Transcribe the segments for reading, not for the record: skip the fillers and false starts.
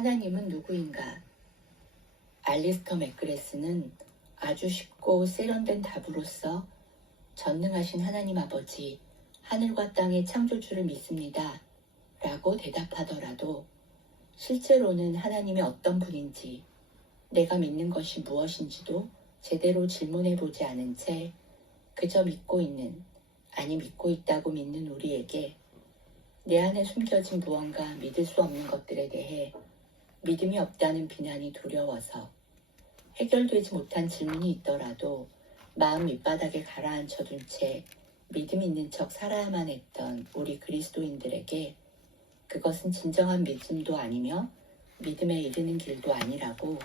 하나님은 누구인가? 알리스터 맥그레스는 아주 쉽고 세련된 답으로서 전능하신 하나님 아버지, 하늘과 땅의 창조주를 믿습니다. 라고 대답하더라도 실제로는 하나님이 어떤 분인지, 내가 믿는 것이 무엇인지도 제대로 질문해보지 않은 채 그저 믿고 있는, 아니 믿고 있다고 믿는 우리에게 내 안에 숨겨진 무언가 믿을 수 없는 것들에 대해 믿음이 없다는 비난이 두려워서 해결되지 못한 질문이 있더라도 마음 밑바닥에 가라앉혀둔 채 믿음 있는 척 살아야만 했던 우리 그리스도인들에게 그것은 진정한 믿음도 아니며 믿음에 이르는 길도 아니라고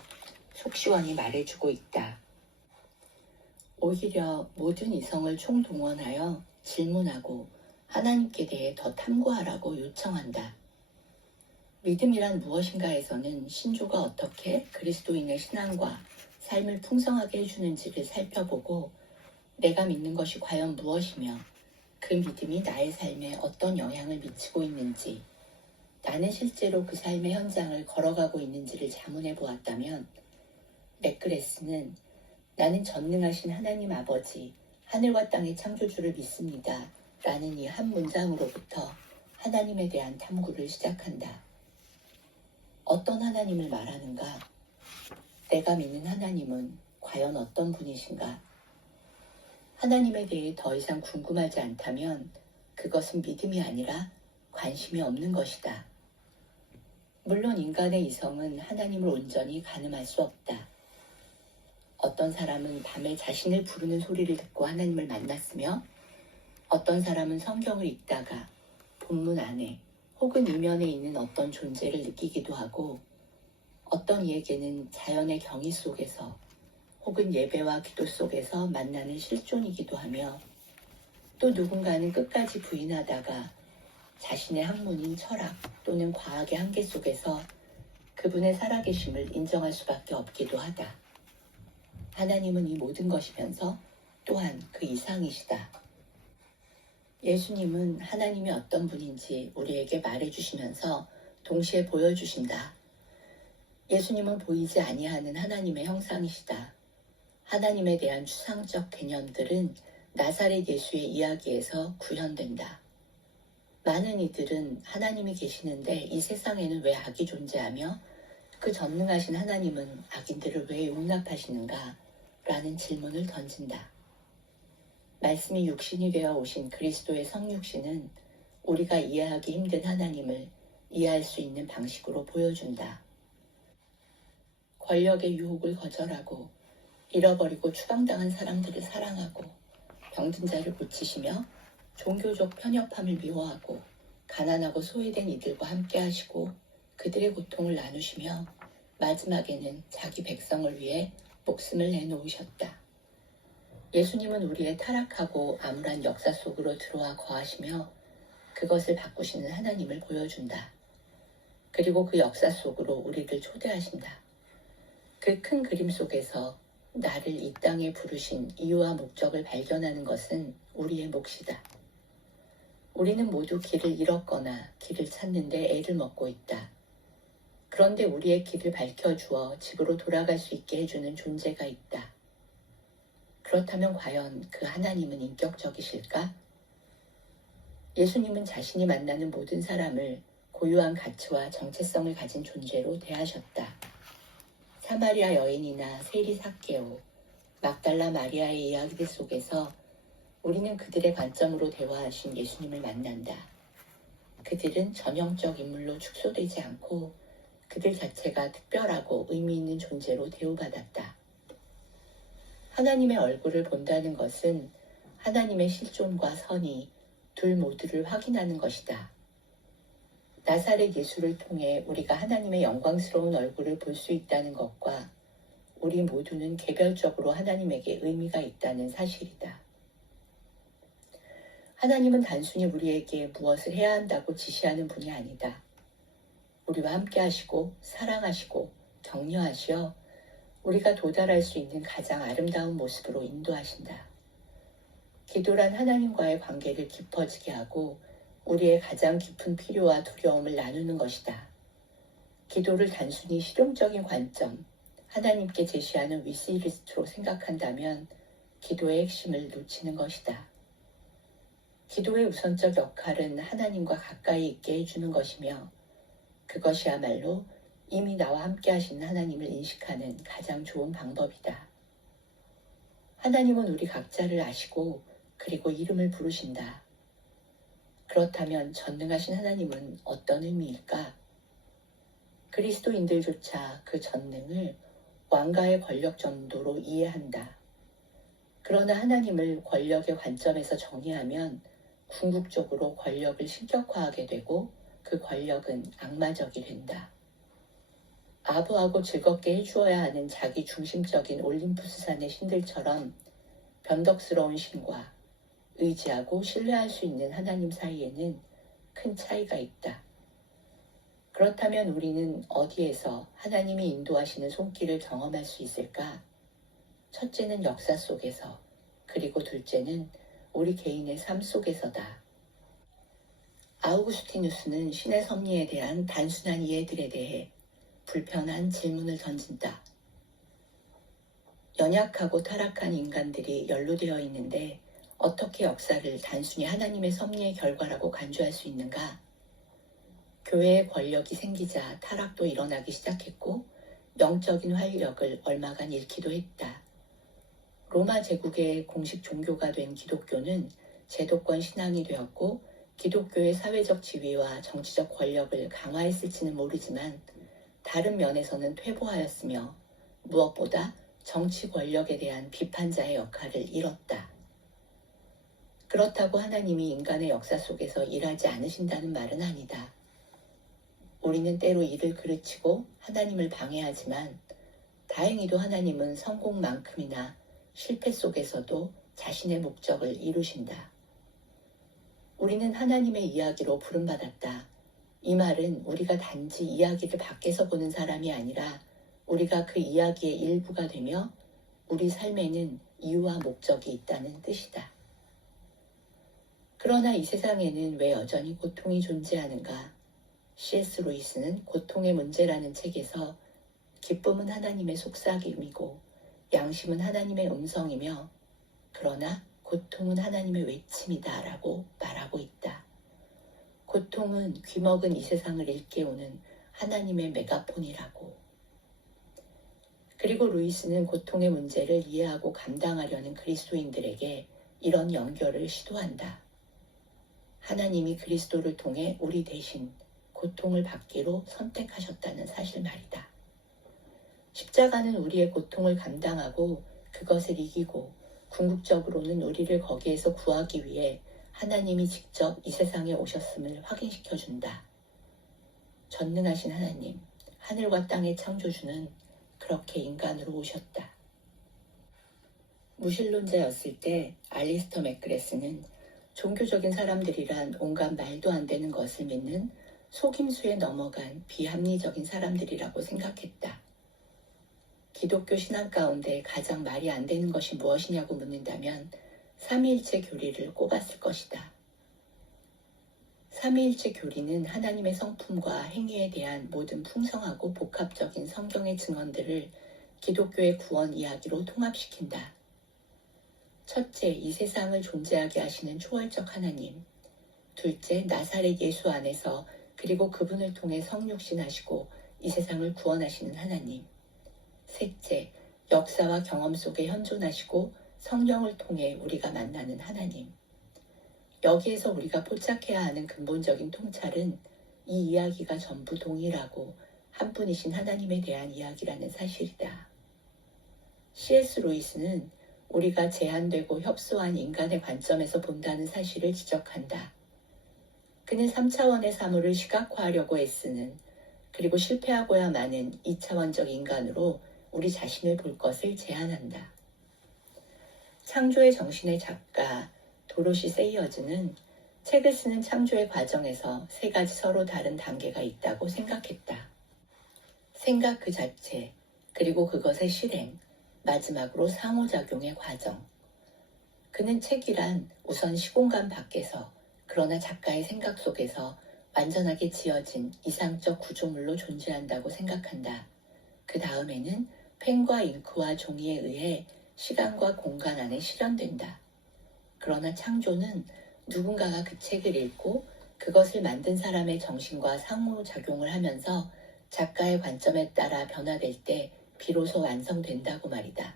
속 시원히 말해주고 있다. 오히려 모든 이성을 총동원하여 질문하고 하나님께 대해 더 탐구하라고 요청한다. 믿음이란 무엇인가에서는 신조가 어떻게 그리스도인의 신앙과 삶을 풍성하게 해주는지를 살펴보고 내가 믿는 것이 과연 무엇이며 그 믿음이 나의 삶에 어떤 영향을 미치고 있는지, 나는 실제로 그 삶의 현장을 걸어가고 있는지를 자문해 보았다면 맥그레스는 나는 전능하신 하나님 아버지, 하늘과 땅의 창조주를 믿습니다. 라는 이 한 문장으로부터 하나님에 대한 탐구를 시작한다. 어떤 하나님을 말하는가? 내가 믿는 하나님은 과연 어떤 분이신가? 하나님에 대해 더 이상 궁금하지 않다면 그것은 믿음이 아니라 관심이 없는 것이다. 물론 인간의 이성은 하나님을 온전히 가늠할 수 없다. 어떤 사람은 밤에 자신을 부르는 소리를 듣고 하나님을 만났으며 어떤 사람은 성경을 읽다가 본문 안에 혹은 이면에 있는 어떤 존재를 느끼기도 하고 어떤 이에게는 자연의 경이 속에서 혹은 예배와 기도 속에서 만나는 실존이기도 하며 또 누군가는 끝까지 부인하다가 자신의 학문인 철학 또는 과학의 한계 속에서 그분의 살아계심을 인정할 수밖에 없기도 하다. 하나님은 이 모든 것이면서 또한 그 이상이시다. 예수님은 하나님이 어떤 분인지 우리에게 말해주시면서 동시에 보여주신다. 예수님은 보이지 아니하는 하나님의 형상이시다. 하나님에 대한 추상적 개념들은 나사렛 예수의 이야기에서 구현된다. 많은 이들은 하나님이 계시는데 이 세상에는 왜 악이 존재하며 그 전능하신 하나님은 악인들을 왜 용납하시는가? 라는 질문을 던진다. 말씀이 육신이 되어 오신 그리스도의 성육신은 우리가 이해하기 힘든 하나님을 이해할 수 있는 방식으로 보여준다. 권력의 유혹을 거절하고 잃어버리고 추방당한 사람들을 사랑하고 병든 자를 고치시며 종교적 편협함을 미워하고 가난하고 소외된 이들과 함께 하시고 그들의 고통을 나누시며 마지막에는 자기 백성을 위해 목숨을 내놓으셨다. 예수님은 우리의 타락하고 암울한 역사 속으로 들어와 거하시며 그것을 바꾸시는 하나님을 보여준다. 그리고 그 역사 속으로 우리를 초대하신다. 그 큰 그림 속에서 나를 이 땅에 부르신 이유와 목적을 발견하는 것은 우리의 몫이다. 우리는 모두 길을 잃었거나 길을 찾는데 애를 먹고 있다. 그런데 우리의 길을 밝혀주어 집으로 돌아갈 수 있게 해주는 존재가 있다. 그렇다면 과연 그 하나님은 인격적이실까? 예수님은 자신이 만나는 모든 사람을 고유한 가치와 정체성을 가진 존재로 대하셨다. 사마리아 여인이나 세리 삭개오, 막달라 마리아의 이야기들 속에서 우리는 그들의 관점으로 대화하신 예수님을 만난다. 그들은 전형적 인물로 축소되지 않고 그들 자체가 특별하고 의미 있는 존재로 대우받았다. 하나님의 얼굴을 본다는 것은 하나님의 실존과 선이 둘 모두를 확인하는 것이다. 나사렛 예수를 통해 우리가 하나님의 영광스러운 얼굴을 볼 수 있다는 것과 우리 모두는 개별적으로 하나님에게 의미가 있다는 사실이다. 하나님은 단순히 우리에게 무엇을 해야 한다고 지시하는 분이 아니다. 우리와 함께 하시고 사랑하시고 격려하시어 우리가 도달할 수 있는 가장 아름다운 모습으로 인도하신다. 기도란 하나님과의 관계를 깊어지게 하고 우리의 가장 깊은 필요와 두려움을 나누는 것이다. 기도를 단순히 실용적인 관점, 하나님께 제시하는 위시리스트로 생각한다면 기도의 핵심을 놓치는 것이다. 기도의 우선적 역할은 하나님과 가까이 있게 해주는 것이며 그것이야말로 이미 나와 함께 하시는 하나님을 인식하는 가장 좋은 방법이다. 하나님은 우리 각자를 아시고 그리고 이름을 부르신다. 그렇다면 전능하신 하나님은 어떤 의미일까? 그리스도인들조차 그 전능을 왕가의 권력 정도로 이해한다. 그러나 하나님을 권력의 관점에서 정의하면 궁극적으로 권력을 신격화하게 되고 그 권력은 악마적이 된다. 아부하고 즐겁게 해주어야 하는 자기 중심적인 올림푸스산의 신들처럼 변덕스러운 신과 의지하고 신뢰할 수 있는 하나님 사이에는 큰 차이가 있다. 그렇다면 우리는 어디에서 하나님이 인도하시는 손길을 경험할 수 있을까? 첫째는 역사 속에서, 그리고 둘째는 우리 개인의 삶 속에서다. 아우구스티누스는 신의 섭리에 대한 단순한 이해들에 대해 불편한 질문을 던진다. 연약하고 타락한 인간들이 연루되어 있는데 어떻게 역사를 단순히 하나님의 섭리의 결과라고 간주할 수 있는가? 교회의 권력이 생기자 타락도 일어나기 시작했고 영적인 활력을 얼마간 잃기도 했다. 로마 제국의 공식 종교가 된 기독교는 제도권 신앙이 되었고 기독교의 사회적 지위와 정치적 권력을 강화했을지는 모르지만 다른 면에서는 퇴보하였으며 무엇보다 정치 권력에 대한 비판자의 역할을 잃었다. 그렇다고 하나님이 인간의 역사 속에서 일하지 않으신다는 말은 아니다. 우리는 때로 이를 그르치고 하나님을 방해하지만 다행히도 하나님은 성공만큼이나 실패 속에서도 자신의 목적을 이루신다. 우리는 하나님의 이야기로 부름받았다. 이 말은 우리가 단지 이야기를 밖에서 보는 사람이 아니라 우리가 그 이야기의 일부가 되며 우리 삶에는 이유와 목적이 있다는 뜻이다. 그러나 이 세상에는 왜 여전히 고통이 존재하는가? C.S. 루이스는 고통의 문제라는 책에서 기쁨은 하나님의 속삭임이고 양심은 하나님의 음성이며 그러나 고통은 하나님의 외침이다 라고 말하고 있다. 고통은 귀먹은 이 세상을 일깨우는 하나님의 메가폰이라고. 그리고 루이스는 고통의 문제를 이해하고 감당하려는 그리스도인들에게 이런 연결을 시도한다. 하나님이 그리스도를 통해 우리 대신 고통을 받기로 선택하셨다는 사실 말이다. 십자가는 우리의 고통을 감당하고 그것을 이기고 궁극적으로는 우리를 거기에서 구하기 위해 하나님이 직접 이 세상에 오셨음을 확인시켜준다. 전능하신 하나님, 하늘과 땅의 창조주는 그렇게 인간으로 오셨다. 무신론자였을 때 알리스터 맥그레스는 종교적인 사람들이란 온갖 말도 안 되는 것을 믿는 속임수에 넘어간 비합리적인 사람들이라고 생각했다. 기독교 신앙 가운데 가장 말이 안 되는 것이 무엇이냐고 묻는다면 삼위일체 교리를 꼽았을 것이다. 삼위일체 교리는 하나님의 성품과 행위에 대한 모든 풍성하고 복합적인 성경의 증언들을 기독교의 구원 이야기로 통합시킨다. 첫째, 이 세상을 존재하게 하시는 초월적 하나님. 둘째, 나사렛 예수 안에서 그리고 그분을 통해 성육신하시고 이 세상을 구원하시는 하나님. 셋째, 역사와 경험 속에 현존하시고 성령을 통해 우리가 만나는 하나님. 여기에서 우리가 포착해야 하는 근본적인 통찰은 이 이야기가 전부 동일하고 한 분이신 하나님에 대한 이야기라는 사실이다. C.S. 루이스는 우리가 제한되고 협소한 인간의 관점에서 본다는 사실을 지적한다. 그는 3차원의 사물을 시각화하려고 애쓰는 그리고 실패하고야 마는 2차원적 인간으로 우리 자신을 볼 것을 제안한다. 창조의 정신의 작가 도로시 세이어즈는 책을 쓰는 창조의 과정에서 세 가지 서로 다른 단계가 있다고 생각했다. 생각 그 자체, 그리고 그것의 실행, 마지막으로 상호작용의 과정. 그는 책이란 우선 시공간 밖에서 그러나 작가의 생각 속에서 완전하게 지어진 이상적 구조물로 존재한다고 생각한다. 그 다음에는 펜과 잉크와 종이에 의해 시간과 공간 안에 실현된다. 그러나 창조는 누군가가 그 책을 읽고 그것을 만든 사람의 정신과 상호작용을 하면서 작가의 관점에 따라 변화될 때 비로소 완성된다고 말이다.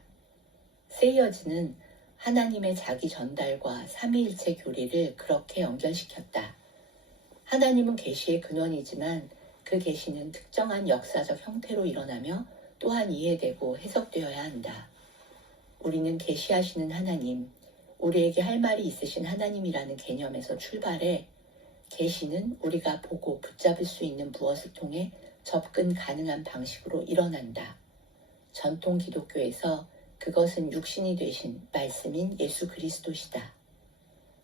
세이어즈는 하나님의 자기 전달과 삼위일체 교리를 그렇게 연결시켰다. 하나님은 계시의 근원이지만 그 계시는 특정한 역사적 형태로 일어나며 또한 이해되고 해석되어야 한다. 우리는 계시하시는 하나님, 우리에게 할 말이 있으신 하나님이라는 개념에서 출발해 계시는 우리가 보고 붙잡을 수 있는 무엇을 통해 접근 가능한 방식으로 일어난다. 전통 기독교에서 그것은 육신이 되신 말씀인 예수 그리스도시다.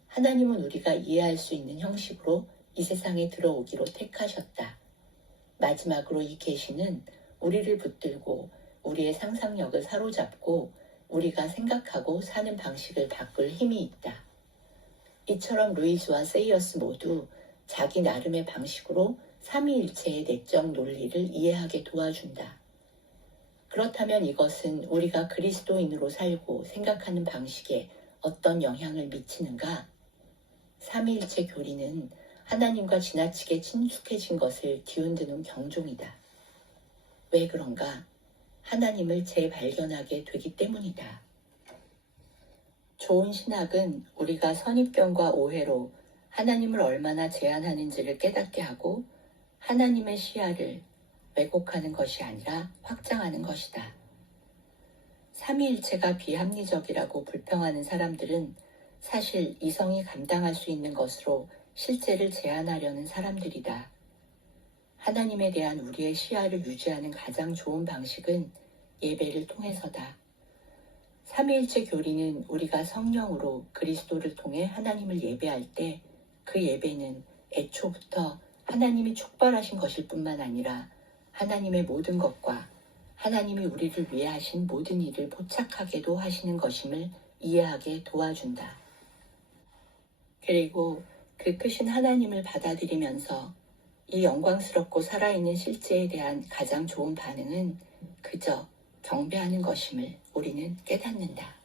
하나님은 우리가 이해할 수 있는 형식으로 이 세상에 들어오기로 택하셨다. 마지막으로 이 계시는 우리를 붙들고 우리의 상상력을 사로잡고 우리가 생각하고 사는 방식을 바꿀 힘이 있다. 이처럼 루이즈와 세이어스 모두 자기 나름의 방식으로 삼위일체의 내적 논리를 이해하게 도와준다. 그렇다면 이것은 우리가 그리스도인으로 살고 생각하는 방식에 어떤 영향을 미치는가? 삼위일체 교리는 하나님과 지나치게 친숙해진 것을 뒤흔드는 경종이다. 왜 그런가? 하나님을 재발견하게 되기 때문이다. 좋은 신학은 우리가 선입견과 오해로 하나님을 얼마나 제한하는지를 깨닫게 하고 하나님의 시야를 왜곡하는 것이 아니라 확장하는 것이다. 삼위일체가 비합리적이라고 불평하는 사람들은 사실 이성이 감당할 수 있는 것으로 실제를 제한하려는 사람들이다. 하나님에 대한 우리의 시야를 유지하는 가장 좋은 방식은 예배를 통해서다. 삼위일체 교리는 우리가 성령으로 그리스도를 통해 하나님을 예배할 때 그 예배는 애초부터 하나님이 촉발하신 것일 뿐만 아니라 하나님의 모든 것과 하나님이 우리를 위해 하신 모든 일을 포착하게도 하시는 것임을 이해하게 도와준다. 그리고 그 크신 하나님을 받아들이면서 이 영광스럽고 살아있는 실제에 대한 가장 좋은 반응은 그저 경배하는 것임을 우리는 깨닫는다.